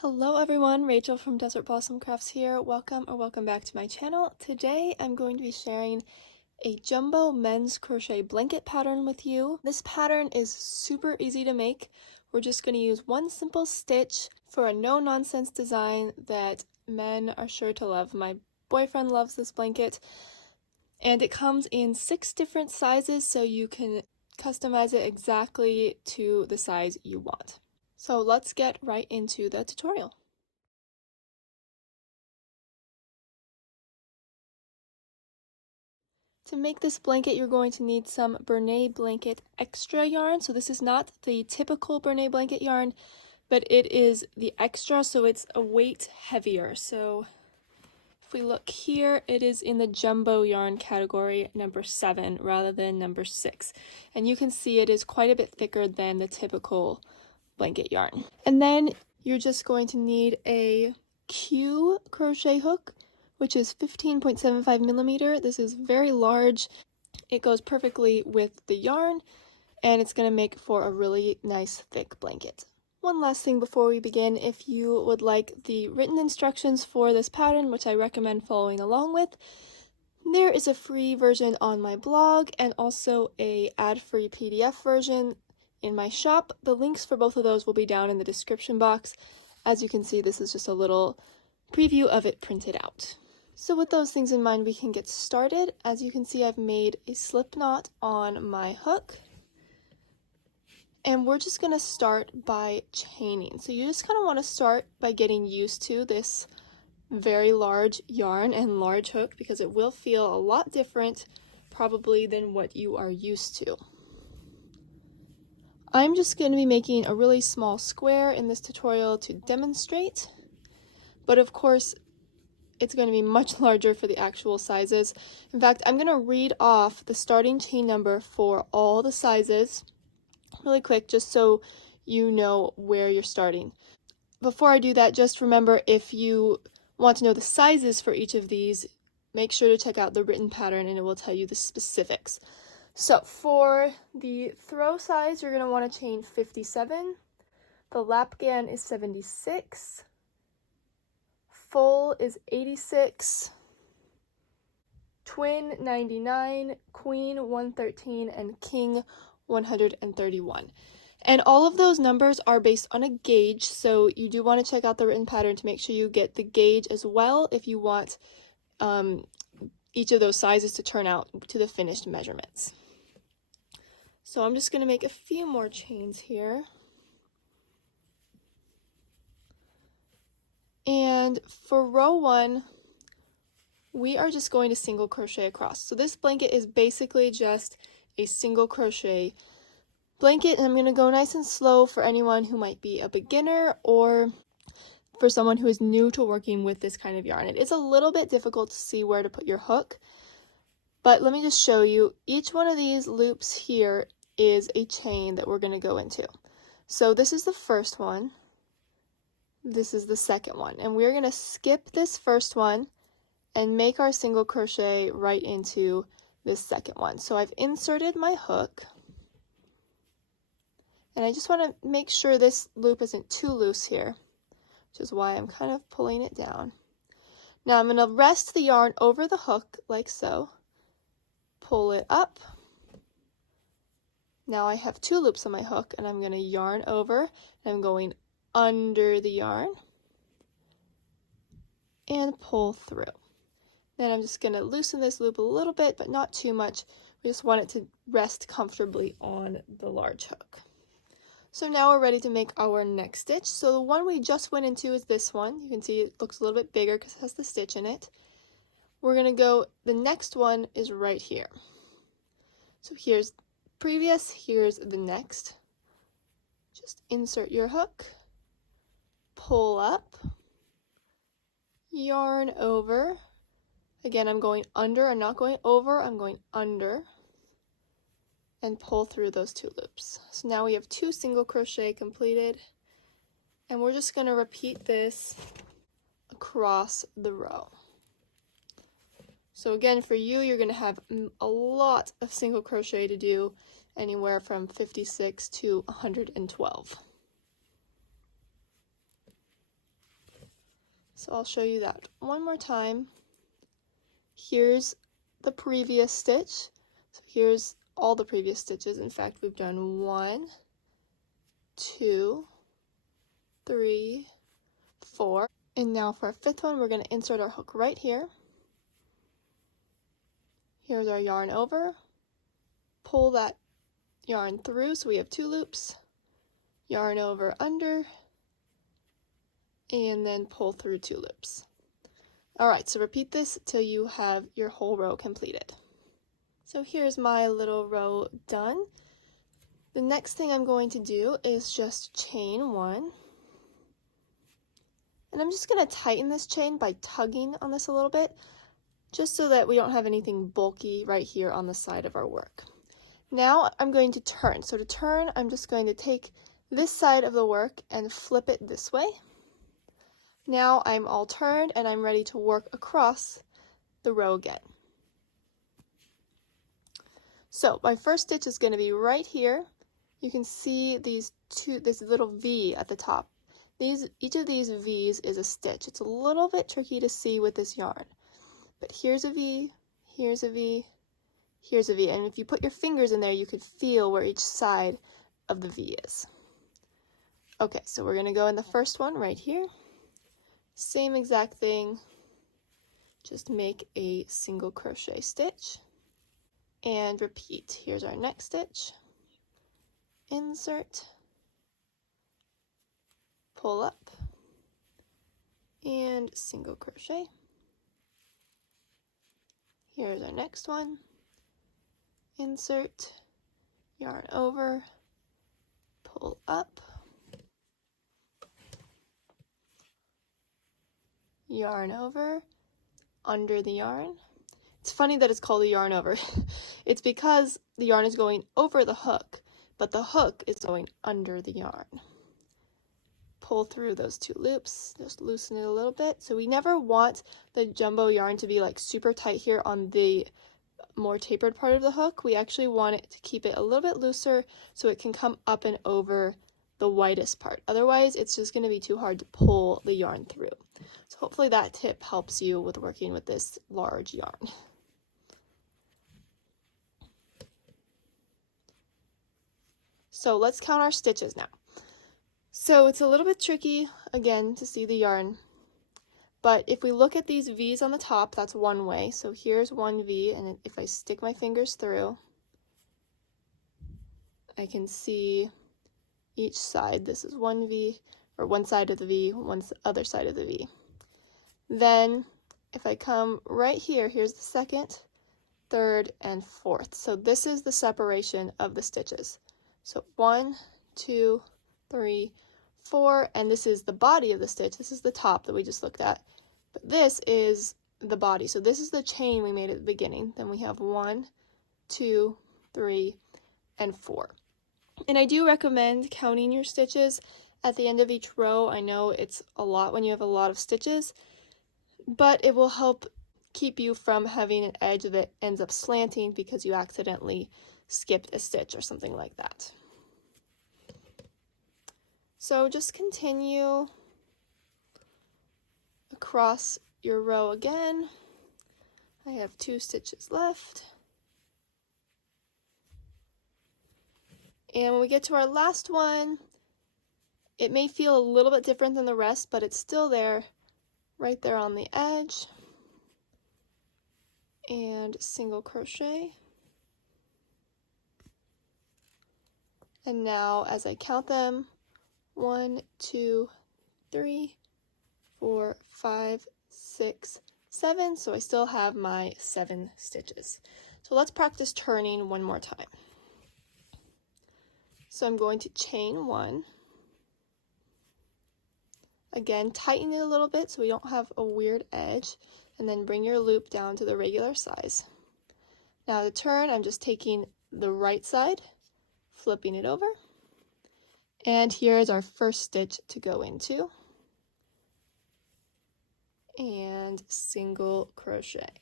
Hello everyone, Rachel from Desert Blossom Crafts here. Welcome back to my channel. Today I'm going to be sharing a jumbo men's crochet blanket pattern with you. This pattern is super easy to make. We're just going to use one simple stitch for a no-nonsense design that men are sure to love. My boyfriend loves this blanket, and it comes in 6 different sizes, so you can customize it exactly to the size you want. So let's get right into the tutorial. To make this blanket, you're going to need some Bernat blanket extra yarn. So this is not the typical Bernat blanket yarn, but it is the extra, so it's a weight heavier. So if we look here, it is in the jumbo yarn category, number 7 rather than number 6. And you can see it is quite a bit thicker than the typical blanket yarn. And then you're just going to need a Q crochet hook, which is 15.75 millimeter. This is very large. It goes perfectly with the yarn, and it's going to make for a really nice thick blanket. One last thing before we begin, if you would like the written instructions for this pattern, which I recommend following along with, there is a free version on my blog and also a ad-free PDF version in my shop. The links for both of those will be down in the description box. As you can see, this is just a little preview of it printed out. So with those things in mind, we can get started. As you can see, I've made a slip knot on my hook. And we're just going to start by chaining. So you just kind of want to start by getting used to this very large yarn and large hook, because it will feel a lot different probably than what you are used to. I'm just going to be making a really small square in this tutorial to demonstrate, but of course it's going to be much larger for the actual sizes. In fact, I'm going to read off the starting chain number for all the sizes really quick, just so you know where you're starting. Before I do that, just remember, if you want to know the sizes for each of these, make sure to check out the written pattern and it will tell you the specifics. So for the throw size, you're going to want to chain 57, the lapgan is 76, full is 86, twin 99, queen 113, and king 131. And all of those numbers are based on a gauge, so you do want to check out the written pattern to make sure you get the gauge as well if you want each of those sizes to turn out to the finished measurements. So I'm just going to make a few more chains here. And for row 1, we are just going to single crochet across. So this blanket is basically just a single crochet blanket, and I'm going to go nice and slow for anyone who might be a beginner or for someone who is new to working with this kind of yarn. It is a little bit difficult to see where to put your hook, but let me just show you. Each one of these loops here is a chain that we're going to go into. So this is the first one, this is the second one, and we're going to skip this first one and make our single crochet right into this second one. So I've inserted my hook, and I just want to make sure this loop isn't too loose here, which is why I'm kind of pulling it down. Now I'm going to rest the yarn over the hook like so, pull it up. Now I have 2 loops on my hook, and I'm going to yarn over, and I'm going under the yarn and pull through. Then I'm just going to loosen this loop a little bit, but not too much. We just want it to rest comfortably on the large hook. So now we're ready to make our next stitch. So the one we just went into is this one. You can see it looks a little bit bigger because it has the stitch in it. We're going to go, the next one is right here. So here's previous, here's the next. Just insert your hook, pull up, yarn over. Again, I'm going under, I'm not going over, I'm going under, and pull through those 2 loops. So now we have 2 single crochet completed, and we're just going to repeat this across the row. So again, for you, you're going to have a lot of single crochet to do, anywhere from 56 to 112. So I'll show you that one more time. Here's the previous stitch. So here's all the previous stitches. In fact, we've done 1, 2, 3, 4. And now for our 5th one, we're going to insert our hook right here. Here's our yarn over. Pull that yarn through so we have 2 loops. Yarn over under, and then pull through 2 loops. Alright, so repeat this till you have your whole row completed. So here's my little row done. The next thing I'm going to do is just chain 1. And I'm just going to tighten this chain by tugging on this a little bit, just so that we don't have anything bulky right here on the side of our work. Now I'm going to turn. So to turn, I'm just going to take this side of the work and flip it this way. Now I'm all turned and I'm ready to work across the row again. So my first stitch is going to be right here. You can see this little V at the top. Each of these V's is a stitch. It's a little bit tricky to see with this yarn. But here's a V, here's a V, here's a V. And if you put your fingers in there, you could feel where each side of the V is. Okay, so we're going to go in the first one right here. Same exact thing, just make a single crochet stitch and repeat. Here's our next stitch, insert, pull up, and single crochet. Here's our next one, insert, yarn over, pull up, yarn over, under the yarn. It's funny that it's called a yarn over. It's because the yarn is going over the hook, but the hook is going under the yarn. Pull through those 2 loops, just loosen it a little bit. So we never want the jumbo yarn to be like super tight here on the more tapered part of the hook. We actually want it to keep it a little bit looser so it can come up and over the widest part. Otherwise, it's just going to be too hard to pull the yarn through. So hopefully that tip helps you with working with this large yarn. So let's count our stitches now. So it's a little bit tricky, again, to see the yarn. But if we look at these V's on the top, that's one way. So here's one V, and if I stick my fingers through, I can see each side. This is one V, or one side of the V, one's the other side of the V. Then if I come right here, here's the second, third, and fourth. So this is the separation of the stitches. So 1, 2, 3, 4, and this is the body of the stitch. This is the top that we just looked at. But this is the body. So this is the chain we made at the beginning. Then we have 1, 2, 3, and 4. And I do recommend counting your stitches at the end of each row. I know it's a lot when you have a lot of stitches, but it will help keep you from having an edge that ends up slanting because you accidentally skipped a stitch or something like that. So just continue across your row again. I have 2 stitches left. And when we get to our last one, it may feel a little bit different than the rest, but it's still there, right there on the edge. And single crochet. And now as I count them, 1, 2, 3, 4, 5, 6, 7. So I still have my 7 stitches. So let's practice turning one more time. So I'm going to chain 1. Again, tighten it a little bit so we don't have a weird edge, and then bring your loop down to the regular size. Now to turn, I'm just taking the right side, flipping it over, and here is our first stitch to go into, and single crochet.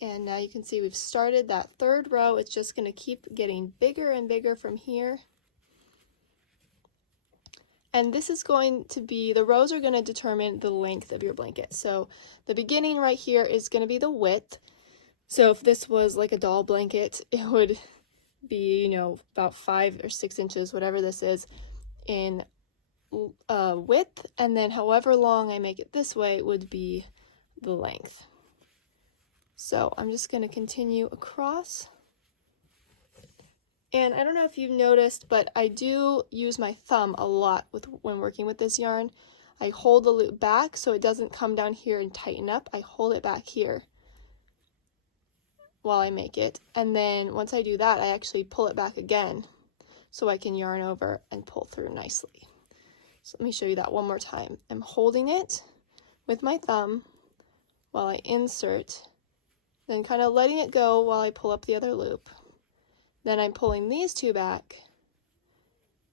And now you can see we've started that third row. It's just going to keep getting bigger and bigger from here. And this is going to be, the rows are going to determine the length of your blanket. So the beginning right here is going to be the width. So if this was like a doll blanket, it would be, you know, about 5 or 6 inches, whatever this is, in width, and then however long I make it this way would be the length. So I'm just going to continue across. And I don't know if you've noticed, but I do use my thumb a lot when working with this yarn. I hold the loop back so it doesn't come down here and tighten up. I hold it back here while I make it. And then once I do that, I actually pull it back again so I can yarn over and pull through nicely. So let me show you that one more time. I'm holding it with my thumb while I insert, then kind of letting it go while I pull up the other loop. Then I'm pulling these two back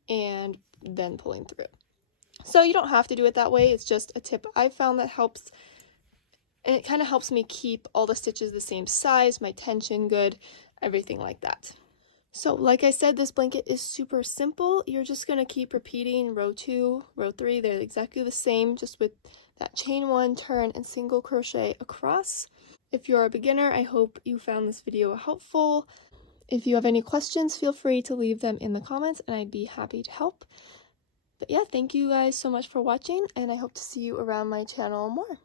and then pulling through. So you don't have to do it that way. It's just a tip I've found that helps. And it kind of helps me keep all the stitches the same size, my tension good, everything like that. So like I said, this blanket is super simple. You're just going to keep repeating row 2, row 3. They're exactly the same, just with that chain 1, turn, and single crochet across. If you're a beginner, I hope you found this video helpful. If you have any questions, feel free to leave them in the comments and I'd be happy to help. But yeah, thank you guys so much for watching, and I hope to see you around my channel more.